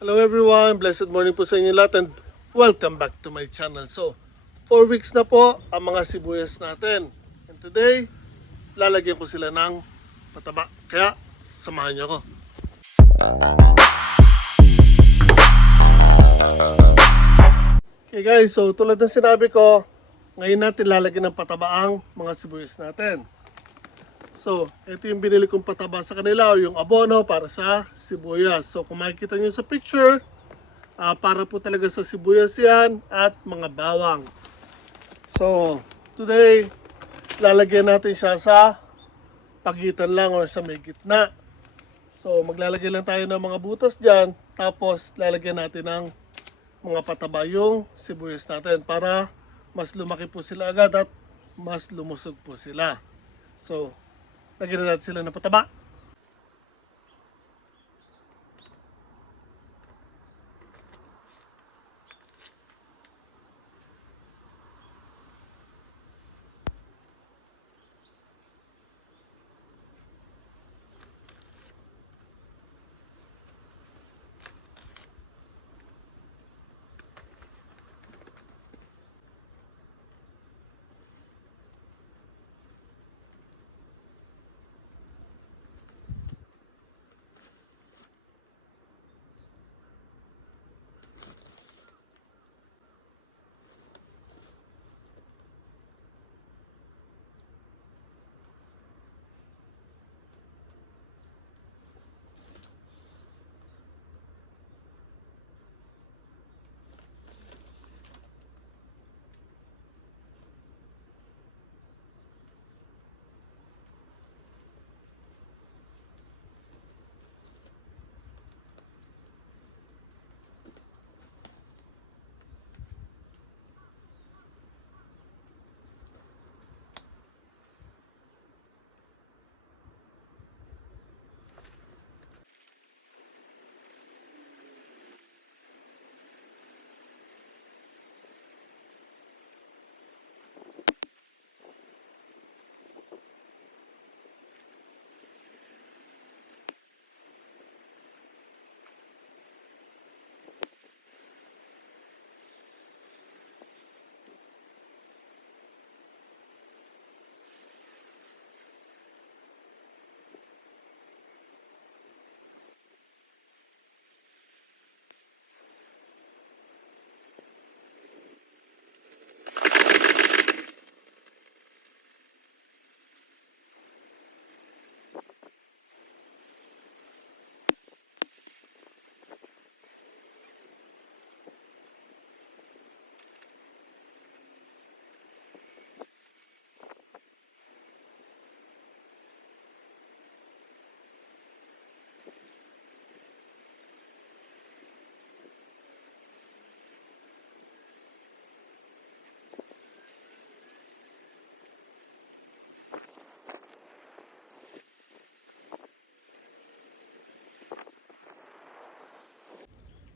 Hello everyone, blessed morning po sa inyo lahat and welcome back to my channel. So, 4 weeks na po ang mga sibuyas natin. And today, lalagyan ko sila ng pataba. Kaya, samahan niyo ako. Okay guys, so tulad ng sinabi ko, ngayon natin lalagyan ng pataba ang mga sibuyas natin. So, ito yung binili kong pataba sa kanila o yung abono para sa sibuyas. So, kung makikita nyo sa picture, para po talaga sa sibuyas yan at mga bawang. So, today, lalagyan natin siya sa pagitan lang or sa may gitna. So, maglalagay lang tayo ng mga butas dyan, tapos lalagyan natin ng mga pataba yung sibuyas natin para mas lumaki po sila agad at mas lumusog po sila. So, lagyan na natin sila ng pataba.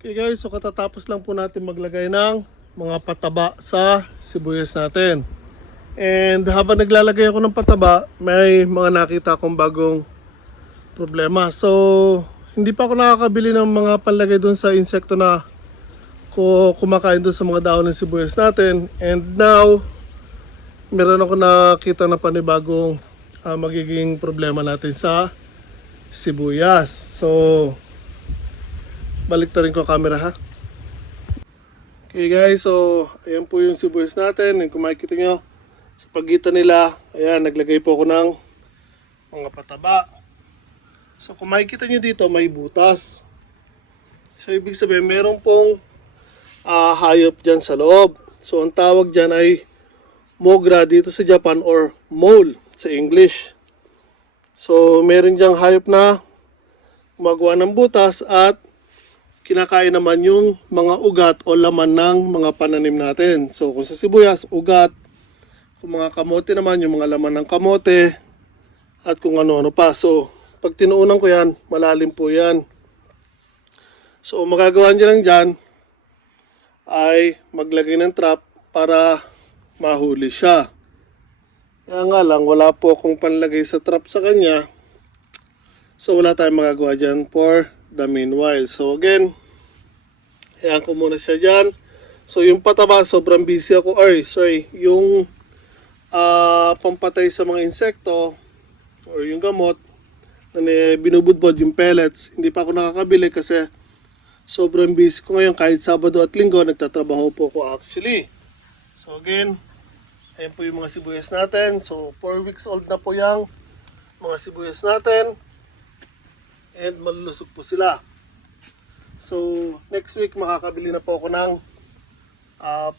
Okay guys, so katatapos lang po natin maglagay ng mga pataba sa sibuyas natin. And habang naglalagay ako ng pataba, may mga nakita akong bagong problema. So, hindi pa ako nakakabili ng mga panlagay doon sa insekto na kumakain doon sa mga dahon ng sibuyas natin. And now, meron ako nakita na panibagong magiging problema natin sa sibuyas. So, balik rin ko camera ha. Okay guys, so ayan po yung sibuyas natin. And kung makikita nyo, sa pagitan nila, ayan, naglagay po ako ng mga pataba. So kung makikita nyo dito, may butas. So ibig sabihin, meron pong hayop dyan sa loob. So ang tawag dyan ay mogra dito sa Japan or mole sa English. So meron dyang hayop na gumagawa ng butas at kinakain naman yung mga ugat o laman ng mga pananim natin. So kung sa sibuyas, ugat. Kung mga kamote naman, yung mga laman ng kamote. At kung ano-ano pa. So pag tinuunan ko yan, malalim po yan. So magagawa nyo lang dyan ay maglagay ng trap para mahuli siya. Kaya nga lang, wala po akong panlagay sa trap sa kanya. So wala tayong magagawa dyan for the meanwhile. So again, Hayaan ko muna siya dyan. So yung pataba, sobrang busy ako. Yung pampatay sa mga insekto or yung gamot na binubudbod, yung pellets, hindi pa ako nakakabili kasi sobrang busy ko ngayon. Kahit Sabado at Linggo, nagtatrabaho po ako actually. So again, ayan po yung mga sibuyas natin. So 4 weeks old na po yung mga sibuyas natin. And malulusog po sila. So next week makakabili na po ako ng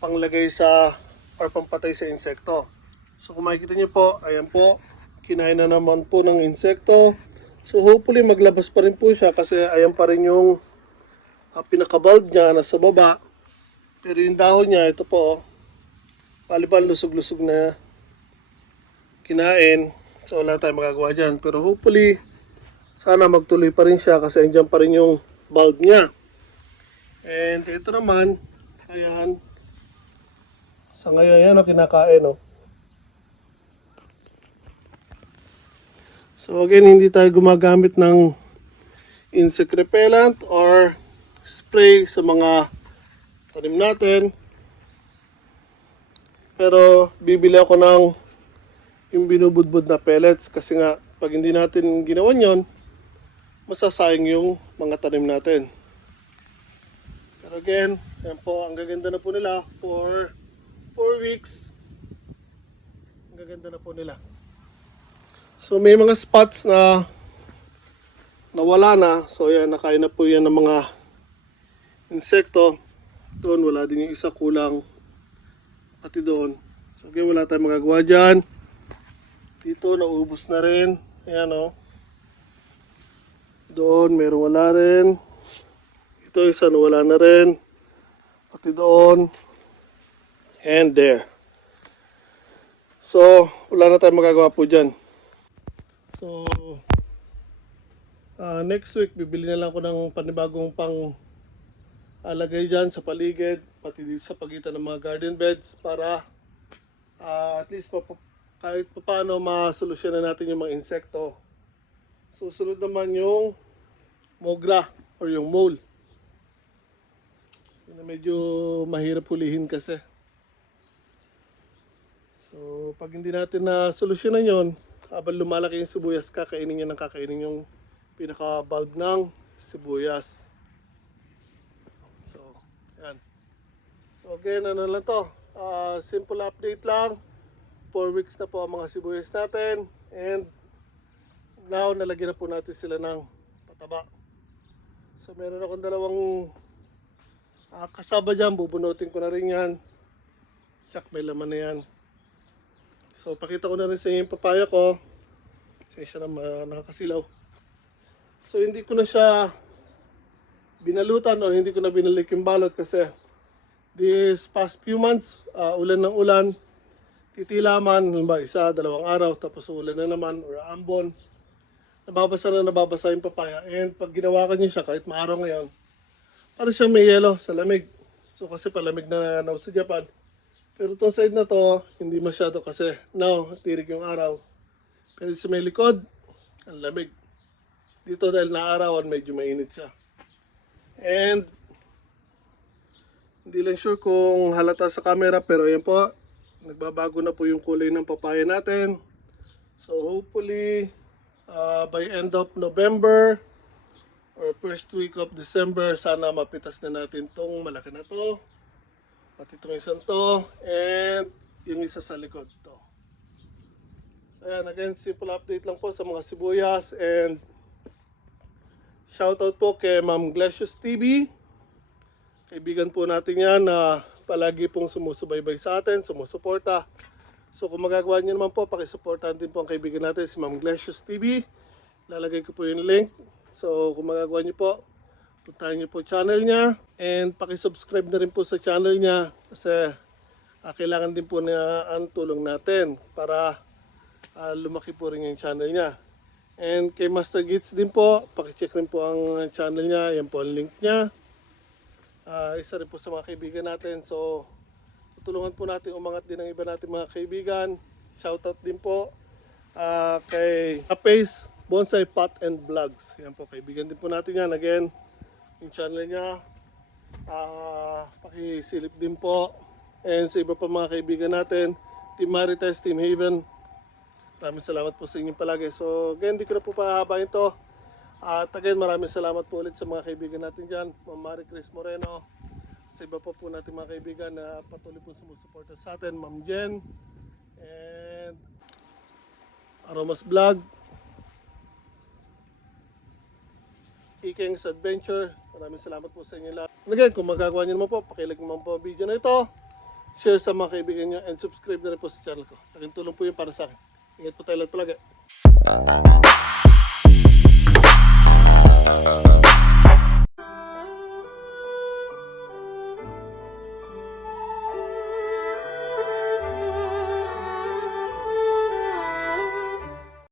panglagay sa or pampatay sa insekto. So kung makikita nyo po, ayan po, kinain na naman po ng insekto. So hopefully maglabas pa rin po siya kasi ayan pa rin yung pinaka-bulb niya nasa baba. Pero yung dahon niya, ito po, palipan lusog-lusog na kinain. So wala tayong magagawa dyan. Pero hopefully, sana magtuloy pa rin siya kasi andyan pa rin yung bulb niya. And ito naman, ayan, sa ngayon yan, kinakain. So again, hindi tayo gumagamit ng insect repellent or spray sa mga tanim natin. Pero bibili ako ng yung binubudbud na pellets kasi nga pag hindi natin ginawan yon, masasayang yung mga tanim natin. Pero again, yan po, ang gaganda na po nila for 4 weeks. Ang gaganda na po nila. So may mga spots na nawala na. So yan, nakain na po yan ng mga insekto. Doon wala din yung isa, kulang pati doon. So okay, wala tayong magagawa dyan. Dito naubos na rin. Ayan doon meron wala rin. Ito isa nawala na rin. Pati doon. And there. So wala na tayong magagawa po dyan. So next week bibili na lang ako ng panibagong pang alagay dyan sa paligid, pati dito sa pagitan ng mga garden beds para at least kahit paano masolusyonan natin yung mga insekto. Susunod naman yung mogra or yung mole. Yun na medyo mahirap hulihin kasi. So pag hindi natin na solusyonan yon, habang lumalaki yung sibuyas, kakainin niya ng kakainin yung pinaka-bulb ng sibuyas. So, yan. So again, ano lang to, simple update lang. 4 weeks na po ang mga sibuyas natin. And now, nalagyan na po natin sila ng pataba. So meron akong dalawang kasaba dyan. Bubunutin ko na rin yan. Tsak, may laman na yan. So pakita ko na rin sa inyo yung papaya ko. Siya na nakakasilaw. So hindi ko na siya binalutan o hindi ko na binalik yung balot kasi this past few months, ulan ng ulan, titilaman, isa, 2 araw, tapos ulan na naman or ambon, nababasa yung papaya. And pag ginawakan niyo siya, kahit maaraw ngayon, parang siyang may yelo sa lamig. So kasi palamig na sa Japan. Pero itong side na to, hindi masyado kasi now, tirik yung araw. Pero sa may likod, ang lamig. Dito dahil naarawan, medyo mainit siya. And hindi lang sure kung halata sa camera, pero yan po, nagbabago na po yung kulay ng papaya natin. So hopefully by end of November or first week of December, sana mapitas na natin tong malaki na to, pati itong isang to, and yung isa sa likod to. So ayan, again, simple update lang po sa mga sibuyas. And shoutout po kay Ma'am Glecious TV. Kaibigan po natin yan na palagi pong sumusubaybay sa atin, sumusuporta. So kung magagawa niyo naman po, pakisuportahan din po ang kaibigan natin si Ma'am Glecious TV. Lalagay ko po yung link. So kung magagawa niyo po, puntahan niyo po channel niya. And pakisubscribe na rin po sa channel niya kasi kailangan din po na ang tulong natin para lumaki po rin yung channel niya. And kay Master Gits din po, pakicheck rin po ang channel niya. Yan po ang link niya. Isa rin po sa mga kaibigan natin. So, tutulungan po natin umangat din ang iba natin mga kaibigan. Shoutout din po kay Apace Bonsai Pot and Vlogs. Yan po, kaibigan din po natin yan. Again, yung channel niya. Pakisilip din po. And sa iba pa mga kaibigan natin, Team Marites, Team Haven, maraming salamat po sa inyong palagi. So again, di ko na po pahabain to. At again, maraming salamat po ulit sa mga kaibigan natin dyan. Ma'am Marie Chris Moreno. At sa iba pa po natin mga kaibigan na patuloy po sumusuporta sa atin. Ma'am Jen. And Aromas Vlog. Ikeng's Adventure. Maraming salamat po sa inyo lahat. And again, kung magagawa nyo naman po, pakilike naman po ang video na ito. Share sa mga kaibigan nyo and subscribe na rin po sa channel ko. Laking tulong po yun para sa akin. Ingat po tayo lahat palagi.